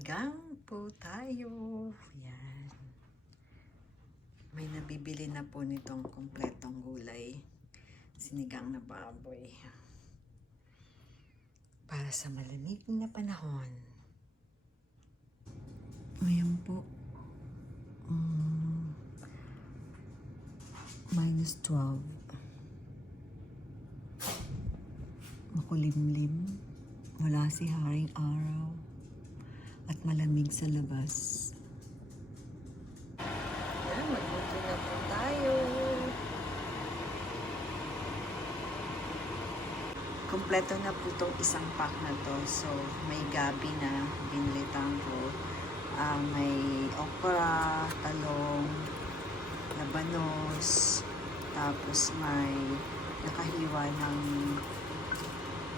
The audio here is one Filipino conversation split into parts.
Sinigang po tayo. Yan. May nabibili na po nitong kompletong gulay. Sinigang na baboy. Para sa malamig na panahon. Ngayon po. mm, minus 12. Makulimlim. Wala si Haring Araw. At malamig sa labas. Magluto na po tayo. Kompleto na po itong isang pack na to. So, may gabi na binilitan ko. Ah, may okra, talong, labanos, tapos may nakahiwa ng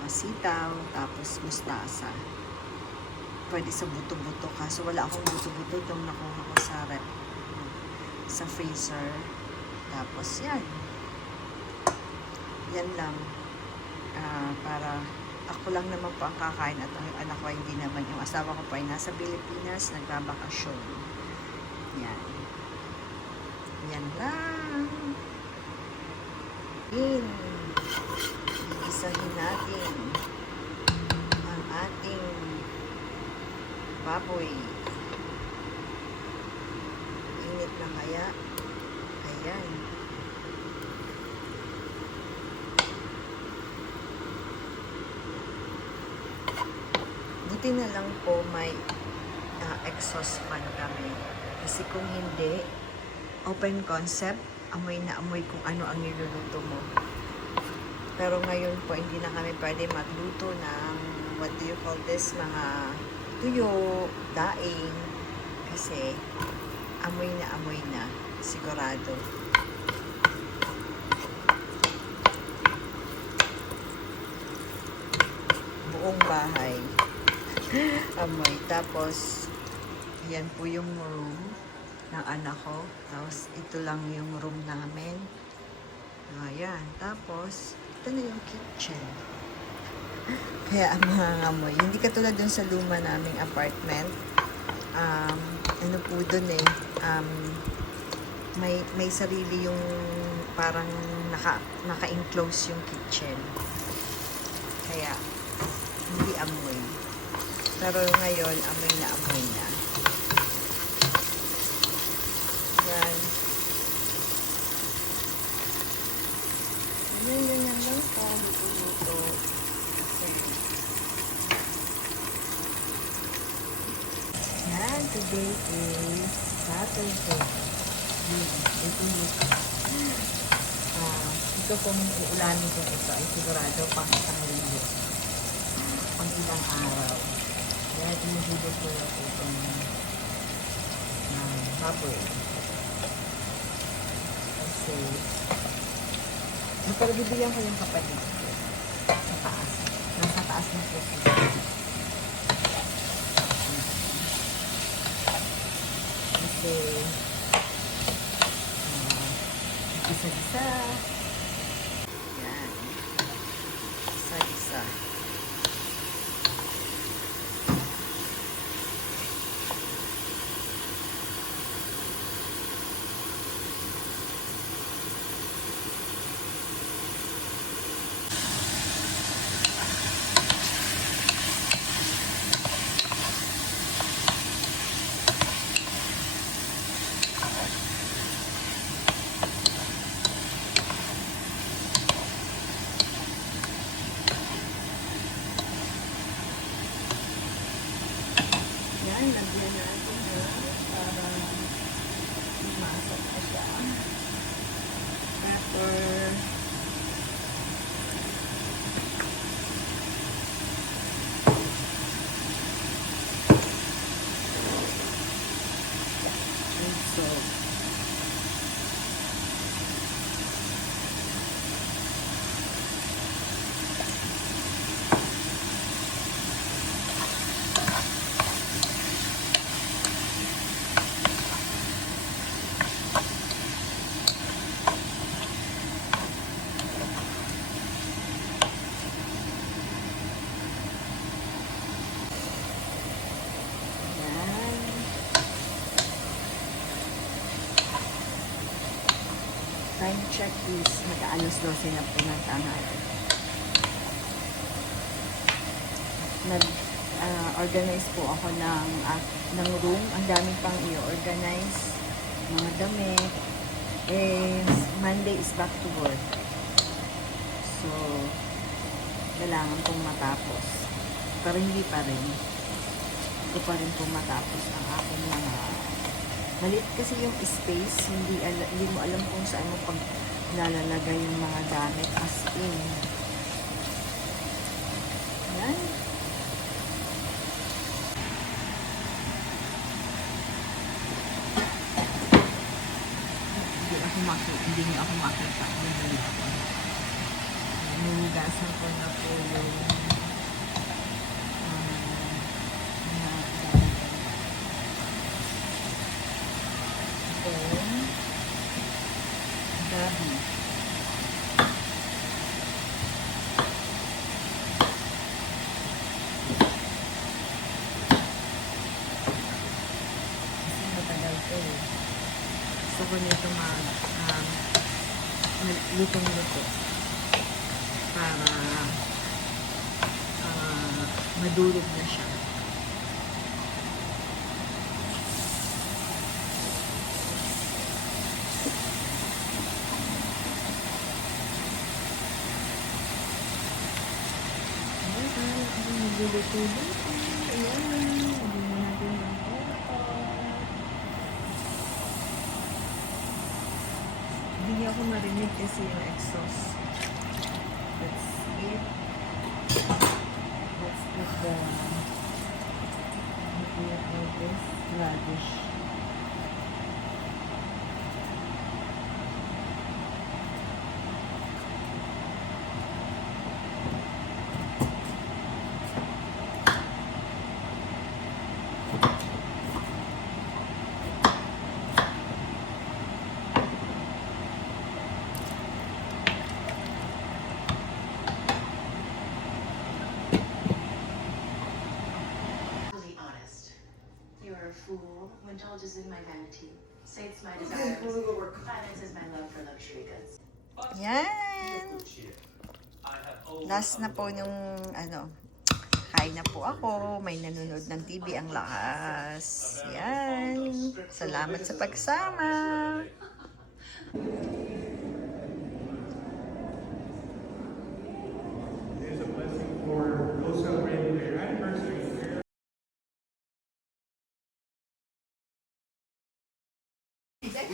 ah, sitaw, tapos mustasa. Pwede sa buto-buto kaso wala akong buto-buto itong nakuha ko sa rep sa freezer. Tapos yan. Yan lang. Ah, para ako lang naman po ang kakain at ang anak ko hindi naman. Yung asawa ko po ay nasa Pilipinas, nagbabakasyon. Yan. Yan lang. In. Baboy. Init na kaya. Ayan. Buti na lang po may ah, exhaust fan kami. Kasi kung hindi, open concept, amoy na amoy kung ano ang niluluto mo. Pero ngayon po, hindi na kami pwede magluto ng, what do you call this, mga tuyo, daing. Kasi, amoy na amoy na, sigurado. Buong bahay. amoy. Tapos, yan po yung room ng anak ko. Tapos, ito lang yung room namin. Ayan. Tapos, ito na yung kitchen. Kaya ang mga amoy. Hindi katulad dun sa luma naming apartment. Um, ano po dun eh. Um, may, may sarili yung parang naka, naka-enclose yung kitchen. Kaya, hindi amoy. Pero ngayon, amoy na amoy na. Yan. Ganyan, ganyan lang po. Luto-luto. Yan, today is Saturday. Yun, ito yung ah, ito kung uulamin ko ito ay sigurado pang isang linggo. Pang ilang araw. Kaya inihilot ko na po itong uh, baboy. Kasi pero bibigyan ko yung kapatid ko sa taas. Taas po siya. Kasi uh, isa-isa. Amen. Check is mag-aalas 12 na po ng tanghali. Nag-organize po ako ng, ah, ng room. Ang daming pang i-organize. Mga damit. Eh, Monday is back to work. So, kailangan pong matapos. Pero hindi pa rin. Hindi pa rin po matapos ang aking mga Maliit kasi yung space, hindi, ala, hindi mo alam kung saan mo pag nalalagay yung mga gamit as in. Yan. Hindi ako makita, hindi niyo ako makita. Hindi ako. Nugasan ko na po yung um, mga gamit. Then, gabi. Kasi matagal to eh. Gusto ko nito mag, um, lutong-luto. Para ah, madurog na siya. Ayan, parang ako nagluluto-luto. Ayan, hindi mo natin ng Hindi niya ako marinig kasi yung exhaust. Let's eat. Let's put the you call this? Radish. Indulges in my vanity, sates my desires, finances my love for luxury goods. Yan! Last na po nung ano, hi na po ako. May nanonood ng TV ang lakas. Yan. Salamat sa pagsama.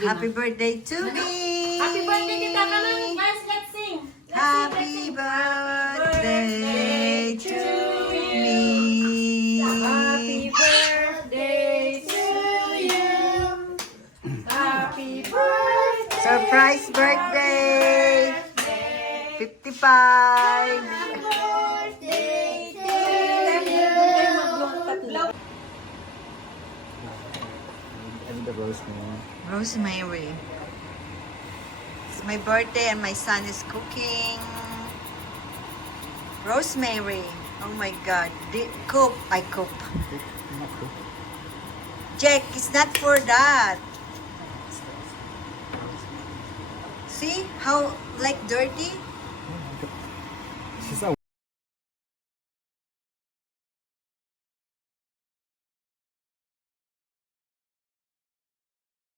Happy birthday to me! Happy birthday, Tita Kanan! Guys, let's sing! Let's Happy birthday to me! Happy birthday to you! Happy birthday! Surprise birthday! 55! birthday to you! The rose na yun? Rosemary. It's my birthday and my son is cooking. Rosemary. Oh my God. Di- cook. I cook. Jack, it's not for that. See how like dirty?